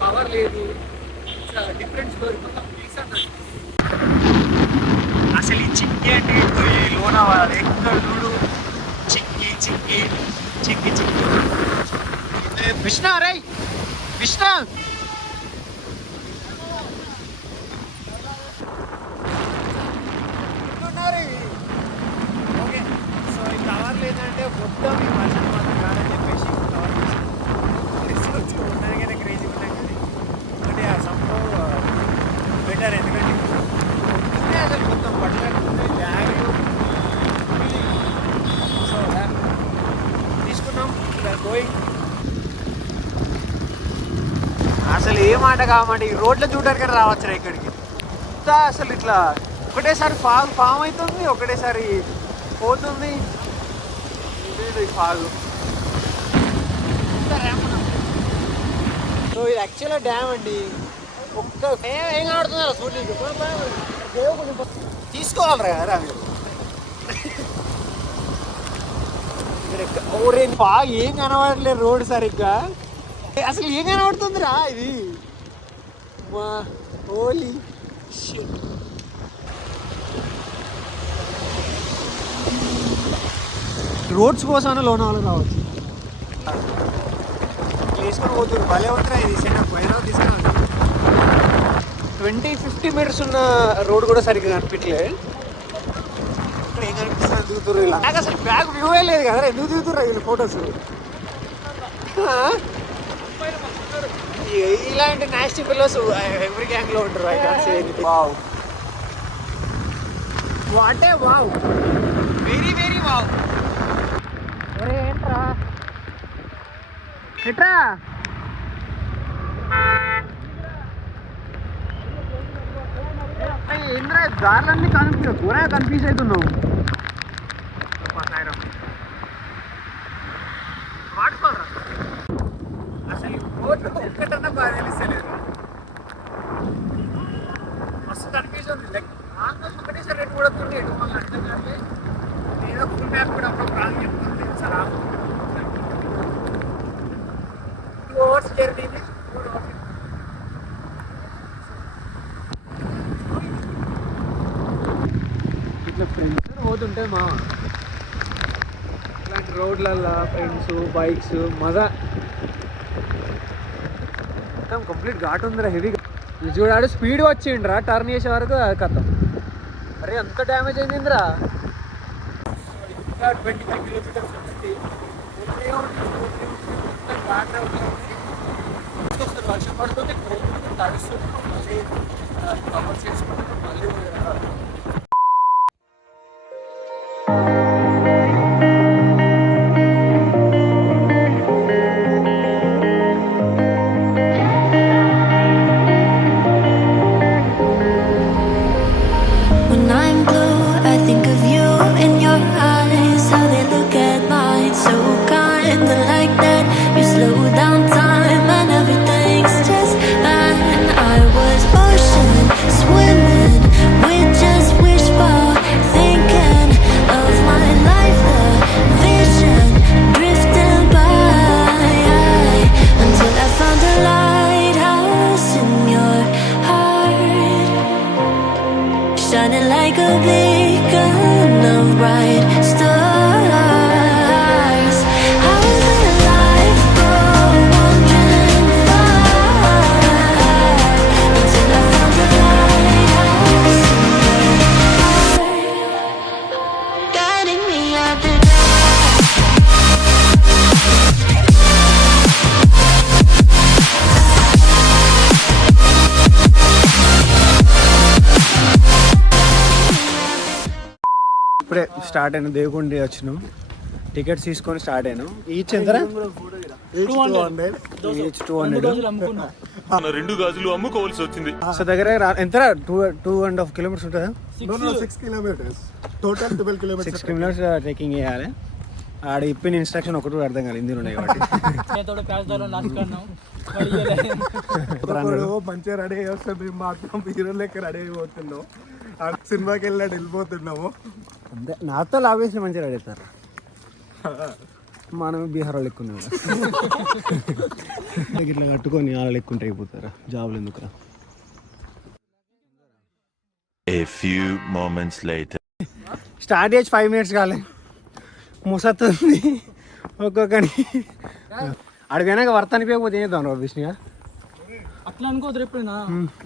Power లేదు, different story. అసలు ఈ చిక్కి అంటే ఈ లోనావాల ఎక్కడ చూడు చిక్కి చిక్కి చిక్కి చిక్కి. కృష్ణ రే కృష్ణ ఓకే. సో ఈ కవర్లు ఏంటంటే మొత్తం ఈ వర్షం మాత్రం కాదని చెప్పేసి కవర్ చేసి ఉండడానికైనా క్రేజీ ఉంటాం కానీ ఒకటి ఆ సంభవం బెటర్. ఎందుకంటే అసలు మొత్తం పట్టలేకపోతే బ్యాగ్ సో తీసుకున్నాం గోయింగ్. అసలు ఏ మాట కామాట ఈ రోడ్లో చూడడానికి రావచ్చు ఇక్కడికి. అసలు ఇట్లా ఒకటేసారి ఫామ్ అవుతుంది, ఒకటేసారి పోతుంది. ఇది ఫాగు. సో ఇది యాక్చువల్గా డ్యామ్ అండి. ఒక్క ఏం కనబడుతుందా సూర్యుడికి తీసుకోవాలరా కదా మీరు. ఓరే ఫాగ్ ఏం కనబడలేదు రోడ్ సరిగ్గా. అసలు ఏం కనబడుతుందిరా ఇది. మా హోలీ షిట్. రోడ్స్ కోసమైనా లోనావాలా రావచ్చు. వేసుకొని పోతుంది భలే ఉందిరా ఇది. సెటప్ హైదరాబాద్ తీసుకున్నాను. 20-50 మీటర్స్ ఉన్న రోడ్ కూడా సరిగ్గా కనిపించలేదు. ఇక్కడ ఏం కనిపిస్తుంది దిగుతుర్రు ఇలా. నాకు అసలు బ్యాగ్ వ్యూవే లేదు కదా, ఎందుకు దిగుతుర్రా వీళ్ళు ఫొటోస్. ఇలాంటి నాస్టీ పిల్లర్స్ ఎవ్రీ గ్యాంగ్ లో ఉంటారు. I can't say anything. Wow what a wow, very very wow. ఒరే ఏంట్రా ఎట్రా ఏంద్రా దారులన్నీ ఘోరంగా కన్ఫ్యూజ్ అవుతున్నావు. వాడుకోరా అసలు రోడ్లు ఒక్కటన్నా బాగా తెలుస్తలేదు. మస్తు కన్ఫ్యూజ్ ఉంది. లైక్ ఆల్మోస్ట్ ఒకటేసారి రేటు కూడా ఉంది. ఎటు వల్ల అర్థం కాదు. ఏదో ఫుల్ మ్యాప్ కూడా అప్పుడు ప్రాబ్లం చెప్తుంది తెలుసా. 2 hours జర్నీని 4 hours. ఇట్లా ఫ్రెండ్స్ పోతుంటే మా ఇలాంటి రోడ్లల్లో ఫ్రెండ్స్ బైక్స్ మజా. మొత్తం కంప్లీట్ ఘాట్ ఉందిరా హెవీగా. ఇది చూడాడు స్పీడ్ వచ్చిండ్రా టర్న్ చేసే వరకు కథ. అరే అంత డ్యామేజ్ అయిందిరా. 25 కిలోమీటర్స్ వర్షం పడుతుంది తడుస్తుంది కవర్ చేసుకుంటే మళ్ళీ shining like a beacon of bright stars. I was in life for wandering far until I found the lighthouse guiding me out the ఇప్పుడే స్టార్ట్ అయినా దేవకొండ వచ్చినాం. టికెట్స్ తీసుకొని స్టార్ట్ అయినాం. ఈచ్ ఎంత? ఈచ్ 200. 2 గాజులు అమ్ముకోవాల్సి వచ్చింది. సో దగ్గర ఎంత 2.5 కిలోమీటర్స్ ఉంటుందా? 6 kilometers. Total 12 kilometers. 6 kilometres trekking చేయాలి. ఆడ ఇప్పిన ఇన్స్ట్రక్షన్ ఒకటి అర్థం కాదు, హిందీలో ఉన్నాయి కాబట్టి మంచిగా రెడీ అయ్యి వస్తాం. మేము మాత్రం హీరో లెక్క రెడీ అయిపోతున్నాం. సినిమాకి వెళ్ళాడు వెళ్ళిపోతున్నాము. అంతే నాతో ఆబ్వియస్లీ మంచిగా రెడీ అవుతారు. మనం బీహార్ వాళ్ళు ఎక్కువ ఇట్లా కట్టుకొని వాళ్ళు ఎక్కువ అయిపోతారా జాబ్లు ఎందుకురా. A few moments later. Start చేసి 5 minutes కాలే ముసతుంది ఒక్కొక్కని. అడిగినాక వర్త అనిపోయకపోతే ఏం చేద్దాం విష్ణుగా అట్లా అనుకోదు. ఎప్పుడైనా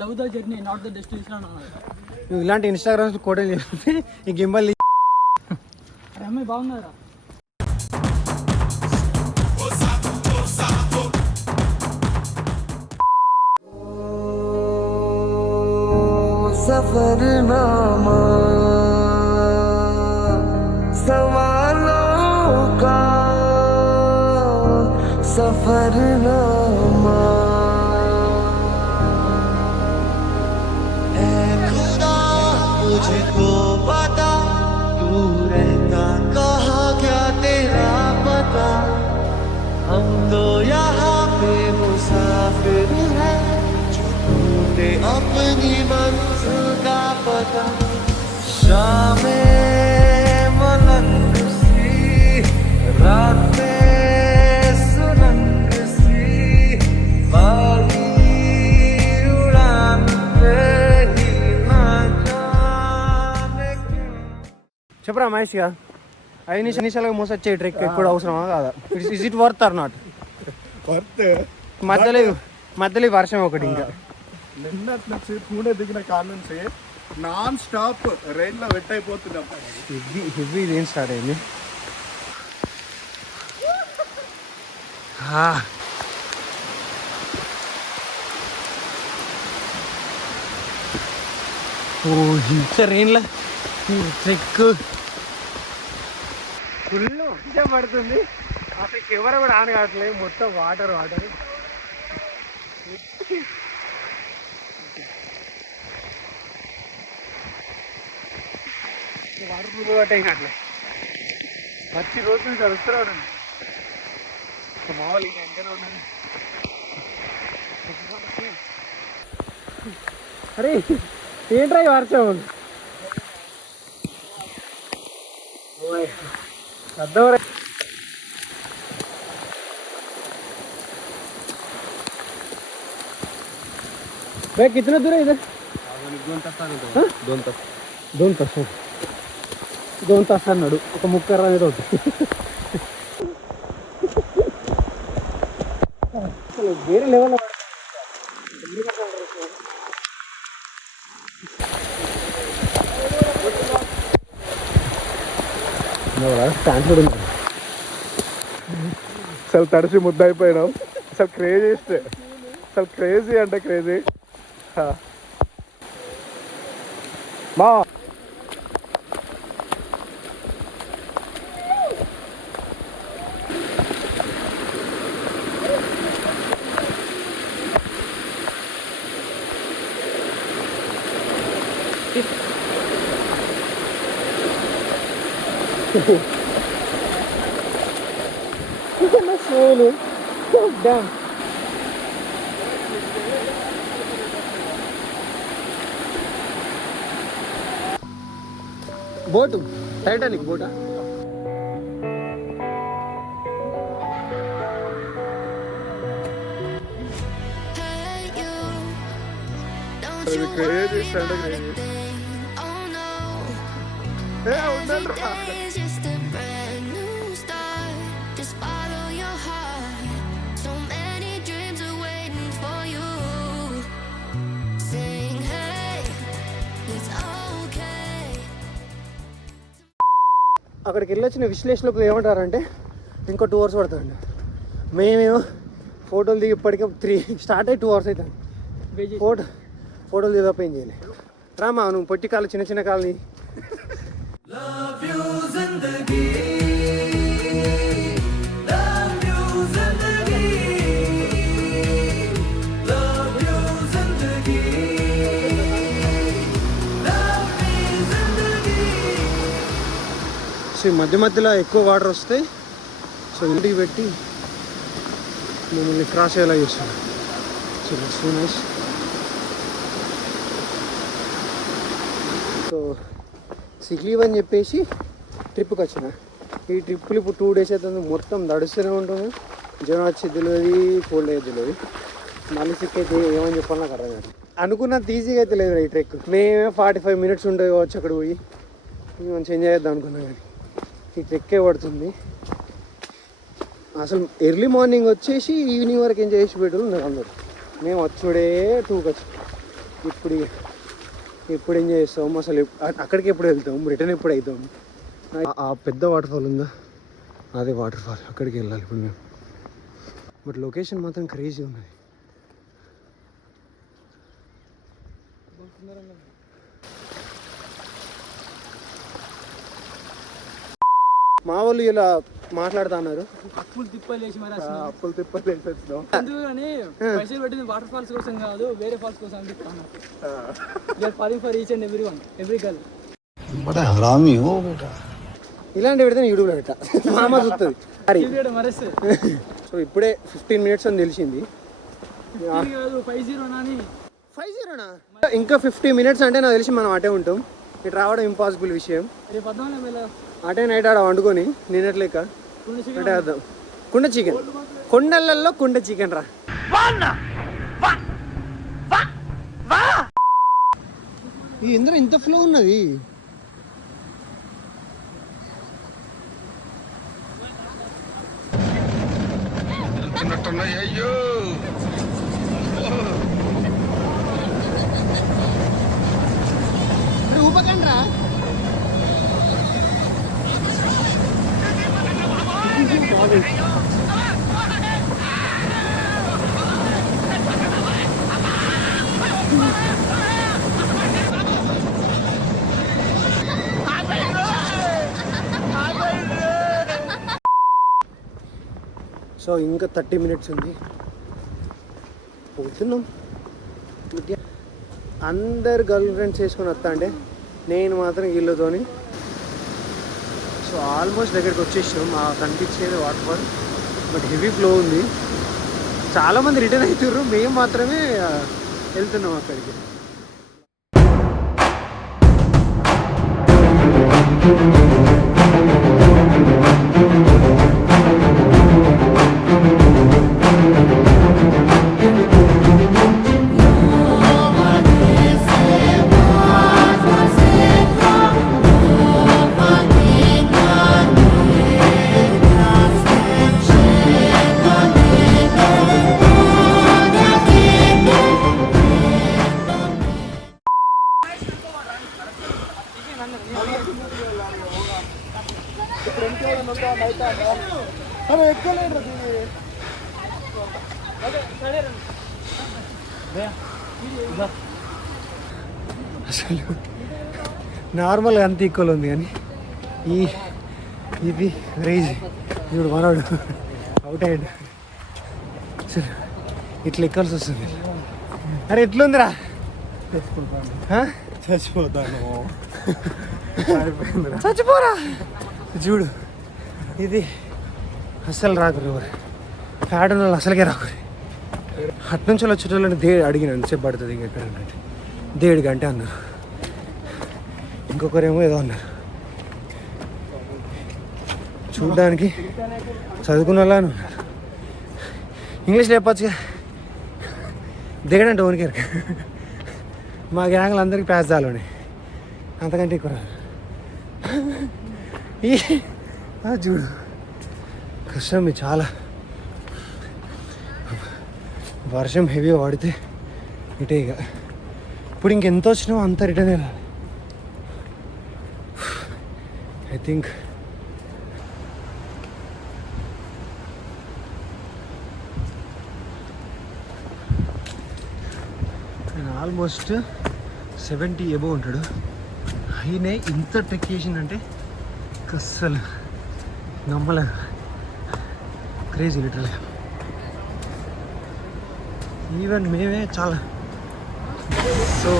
love the journey not the destination. నువ్వు ఇలాంటి ఇన్స్టాగ్రామ్స్ కోటలు చేస్తే ఈ గింబల్ అమ్మాయి బాగున్నారా? सफरनामा सवालों का सफरनामा ऐ खुदा मुझको बता तू रहता कहाँ क्या तेरा पता हम तो यहाँ पे मुसाफिर हैं ढूंढे अपनी मंजिल का पता शामें मलंग सी रातें सुरंग सी बारी उड़ान पे ही ना जाने क्यों. చెప్పరా మహేష్గా 5 నిమిషాలుగా మోసొచ్చే ట్రెక్ ఎప్పుడు అవసరమా కాదా? Is it worth or not? Worth. మధ్యలో వర్షం ఒకటి. ఇంకా నిన్న నుంచి పూణే దిగిన కాడ నుంచి నాన్ స్టాప్ రైల్లో వెట్ అయిపోతున్నాం. హెవీ ఏం స్టార్ట్ అయింది. ఓ ఇంత రెయిన్లా ట్రెక్ ఫుల్ వర్షం పడుతుంది. అసలు ఎవరు కూడా ఆన కావట్లేదు. మొత్తం వాటర్ అయినట్లే ప్రతి రోజు నుంచి కలుస్తున్నాడు. మామూలు ఇంకా ఎంకనే ఉన్నాను. అరే ఏంట్రా ఈ వర్షం? అర్థం भाई कितना दूर है इधर? 2 तास అన్నాడు. ఒక ముక్కర అనేది ఒకటి. అసలు వేరే లెవెల్లో అసలు తడిసి ముద్ద అయిపోయినాం. అసలు క్రేజీ ఇస్తే అసలు క్రేజీ అంటే క్రేజీ. మా బోటు టైటానిక్ బోటా? క్రేజీ అంటే క్రేజీ. ఉండండిరా. అక్కడికి వెళ్ళొచ్చిన విశ్లేషకులు ఏమంటారంటే ఇంకో 2 hours పడుతుంది. మేమేమో ఫోటోలు దిగి ఇప్పటికే 3 స్టార్ట్ అయ్యి 2 hours అవుతుంది. ఫోటోలు దిగప్ప ఏం చేయలే. రామా నువ్వు పొట్టి కాళ్ళు చిన్న చిన్న కాళ్ళని సో మధ్య మధ్యలో ఎక్కువ వాటర్ వస్తాయి. సో ఇంటికి పెట్టి మమ్మల్ని క్రాస్ అయ్యేలా చేస్తాను. So nice. So sick leave అని చెప్పేసి ట్రిప్కి వచ్చిన. ఈ ట్రిప్పులు ఇప్పుడు 2 days అవుతుంది. మొత్తం నడుస్తూనే ఉంటుంది. జ్వరం వచ్చి తెలియదు, కోల్డ్ అయితే తెలియదు. మళ్ళీ సిక్ అయితే ఏమని చెప్పాలి నాకు అర్థం కాదు. అనుకున్నంత ఈజీగా అయితే లేదు ఈ ట్రెక్. మేమే 45 minutes ఉంటుంది కావచ్చు అక్కడ పోయి మంచి ఎంజాయ్ చేద్దాం అనుకున్నాం. కానీ ఈ ట్రెక్కే పడుతుంది. అసలు ఎర్లీ మార్నింగ్ వచ్చేసి ఈవినింగ్ వరకు ఎంజాయ్ చేసి పెట్టారు ఉన్నారు అందరు. మేము వచ్చుడే 2కి వచ్చి ఎప్పుడు ఎంజాయ్ చేస్తాము అసలు, అక్కడికి ఎప్పుడు వెళ్తాం, రిటర్న్ ఎప్పుడు అవుతాం. ఆ పెద్ద వాటర్ ఫాల్ ఉందా, అదే వాటర్ ఫాల్, అక్కడికి వెళ్ళాలి ఇప్పుడు మేము. బట్ లొకేషన్ మాత్రం క్రేజీ ఉన్నది. మా వాళ్ళు ఇలా మాట్లాడుతా అన్నారు. అప్పులు తిప్పలేసి మరి అప్పులు తిప్పలేసి వచ్చినాం. అందుకని పైసలు పెట్టింది వాటర్ ఫాల్స్ కోసం కాదు, వేరే ఫాల్స్ కోసం అని చెప్తాను. For each and every girl. ఇలాంటి పెడితే యూట్యూబ్లో పెట్టా, మా అమ్మ చూస్తుంది. సో ఇప్పుడే 15 minutes అని తెలిసింది. 50నా ఇంకా 50 minutes అంటే నాకు తెలిసి మనం అటే ఉంటాం. ఇటు రావడం ఇంపాసిబుల్ విషయం. అటే నైట్ ఆడ వండుకొని నేనట్లేక అంటే వద్దాం. కుండ చికెన్, కొండలలో కుండ చికెన్ రా. ఈ ఇందులో ఇంత ఫ్లో ఉన్నది. అయ్యో ఊపకండ్రా. సో ఇంకా 30 minutes ఉంది, పోతున్నాం. అందరు గర్ల్ ఫ్రెండ్స్ వేసుకొని వస్తా అంటే నేను మాత్రం వీళ్ళతోని. సో ఆల్మోస్ట్ దగ్గరికి వచ్చేసినాం. కనిపించేది water fall, but heavy flow ఉంది. చాలామంది రిటర్న్ అవుతుర్రు, మేము మాత్రమే వెళ్తున్నాం అక్కడికి. అసలు నార్మల్గా అంత ఈక్వల్ ఉంది కానీ ఇది రేజ్ ఇప్పుడు మనోడు అవుట్ అయ్యాడు. అసలు ఇట్లా ఎక్కాల్సి వస్తుంది. అరే ఎట్లుందిరా? చచ్చిపోతాను. చచ్చిపోరా. చూడు ఇది అస్సలు రాకురు, ఫ్యాట్ ఉన్న వాళ్ళు అసలుకే రాకురు. అట్నుంచి వచ్చేటోళ్ళని అడిగిన ఎంతసేపు పడుతుంది ఇంకా ఎక్కడ అంటే 1.5 గంట అన్నారు. ఇంకొకరేమో ఏదో అన్నారు. చూడ్డానికి చదువుకున్న వాళ్ళ అని ఉన్నారు. ఇంగ్లీష్లో చెప్పచ్చుగా, దిగడంటే ఓనికేరు. మా గ్యాంగ్లు అందరికీ ప్యాస్ చాలునే, అంతకంటే ఎక్కువ రాదు. చూడు కష్టం చాలా. వర్షం హెవీగా పడితే ఇటే ఇక. ఇప్పుడు ఇంకెంత వచ్చినామో అంత రిటర్న్ వెళ్ళాలి. ఐ థింక్ ఆల్మోస్ట్ 70 ఎబో ఉంటాడు. అయినా ఇంత ట్రెక్ చేసిందంటే అస్సలు నమ్మలేదు. క్రేజీ లిటరల్గా. ఈవెన్ మేమే చాలా. So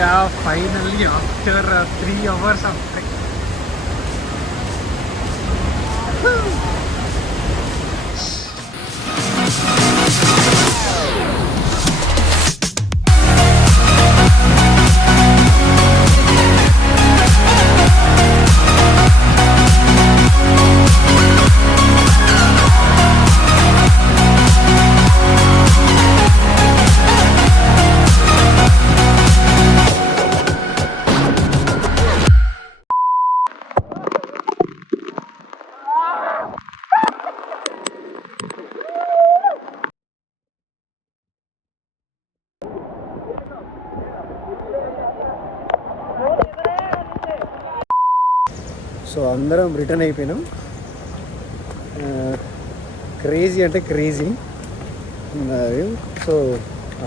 yeah finally after 3 hours of trek so అందరం రిటర్న్ అయిపోయినాం. క్రేజీ అంటే క్రేజీ. సో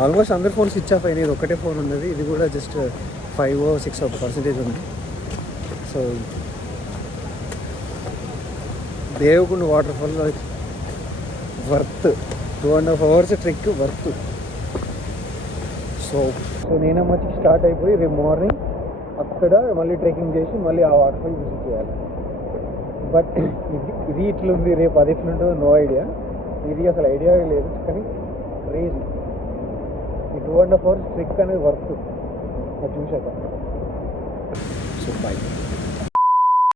ఆల్మోస్ట్ అందరి ఫోన్ స్విచ్ ఆఫ్ అయినాయి. ఇది ఒకటే ఫోన్ ఉన్నది. ఇది కూడా జస్ట్ 5 or 6% ఉంది. So Devakunda waterfall worth 2.5 hours trek worth. So నేనమ్మచ్చి స్టార్ట్ అయిపోయి రేపు మార్నింగ్ అక్కడ మళ్ళీ ట్రెక్కింగ్ చేసి మళ్ళీ ఆ వాటర్ ఫాల్ విజిట్ చేయాలి. బట్ ఇది ఇట్లుంది, రేపు అది ఎట్లుంటుందో నో ఐడియా. ఇది అసలు ఐడియా లేదు. కానీ క్రేజీ. ఈ 2.5 hours ట్రెక్ అనేది వర్త్ అది చూసాక. So bye.